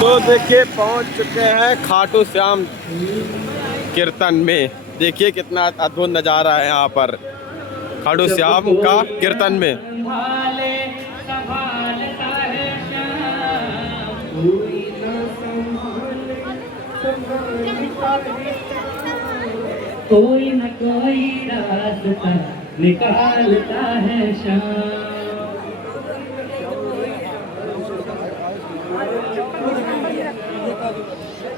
तो देखिए पहुंच चुके हैं खाटू श्याम कीर्तन में। देखिए कितना अद्भुत नज़ारा है यहाँ पर खाटू श्याम का कीर्तन में। कोई न कोई रास्ता निकालता है शाम।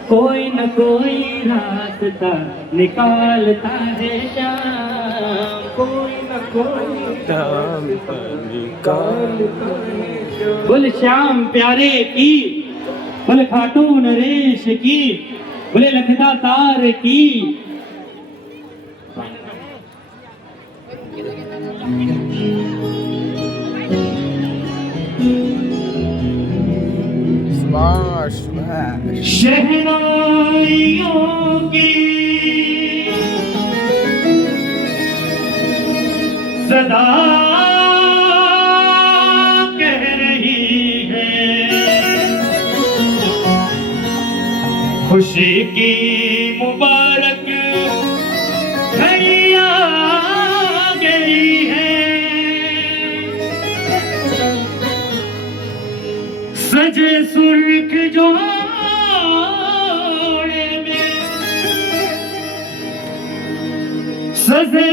कोई न कोई रास्ता निकालता है शाम। कोई न कोई रास्ता निकालता है। बोले श्याम प्यारे की, बोले खाटू नरेश की, बोले लखदा तार की। शहनाइयों की सदा कह रही है, खुशी की मुबारक घड़ी आ गई है। सजे सुर्ख जोड़े में, सजे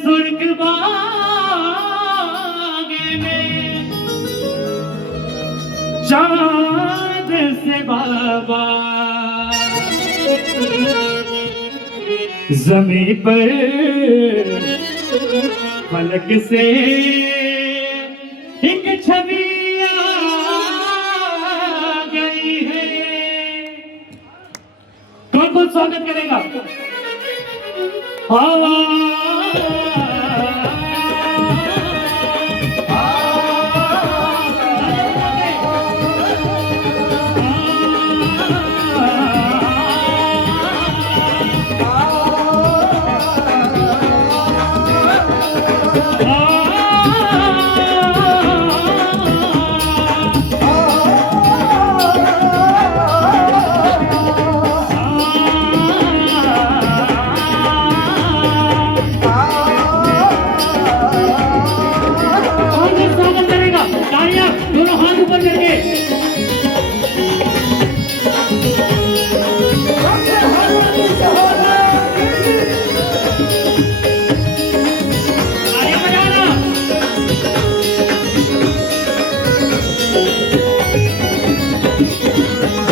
सुर्ख बागे में, चांद से बाबा ज़मीं पर फलक से एक छवि आ गई है। कौन कौन स्वागत करेगा?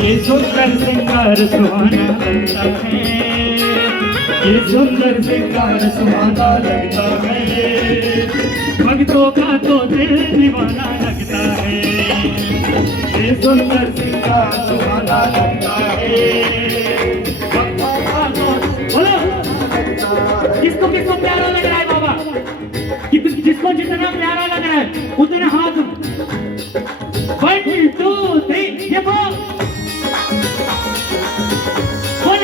ये सुंदर सिंगार सुहाना लगता है, ये सुंदर सिंगार सुहाना लगता है, भक्तों का तो दिल दीवाना लगता है। ये सुंदर सिंगार सुहाना लगता है, भक्तों का तो बोलो किसको किसको प्यारा लग रहा है बाबा, जिसको जितना प्यारा लग रहा है उतना हाथ 1 2 3 ये बोल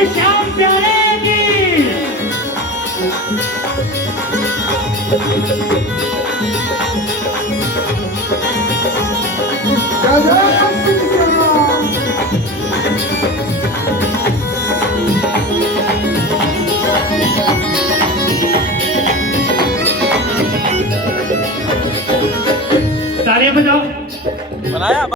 श्याम प्यारे की। तालियां बजाओ। बनाया